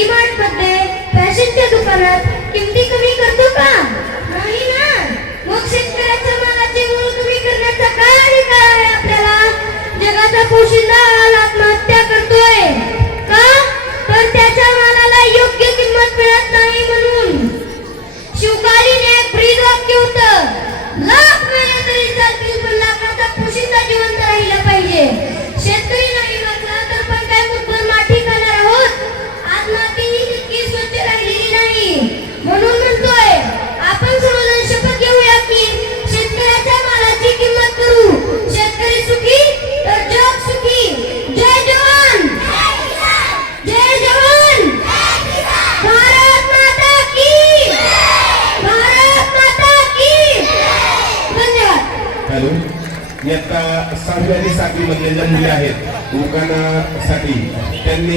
डीमार्ट मध्ये फॅशनच्या दुकानात किमती कमी करतो का? नाही ना. मग शेतकऱ्याच्या मालाची मूल्य कमी करण्याचा काय अधिकार आहे आपल्याला? जगाचा पोशिंदा हाल आत्महत्या करतोय का? तर त्याच्या मालाला योग्य किंमत मिळत नाही म्हणून. शिवकालीने एक ब्रीद वाक्य होतं, लाख मिळाले तरी चालतील पण लाखाचा पोशिंदा जिवंत राहिला पाहिजे. शेतकरी नाही वाचला तर पण काय मुद्दल माठी खाणार आहोत? आज माती ही तितकी स्वच्छ राहिलेली नाही. म्हणून म्हणतोय आपण सर्वजण शपथ घेऊया की शेतकऱ्याच्या मालाची किंमत करू. शेतकरी सुखी तर जग सुखी. जय जवान, जय जवान, भारत माता की, भारत माता की. धन्यवाद. हॅलो, इयत्ता 6वी आणि 7वी मधले ज्या मुली आहेत उखाणासाठी त्यांनी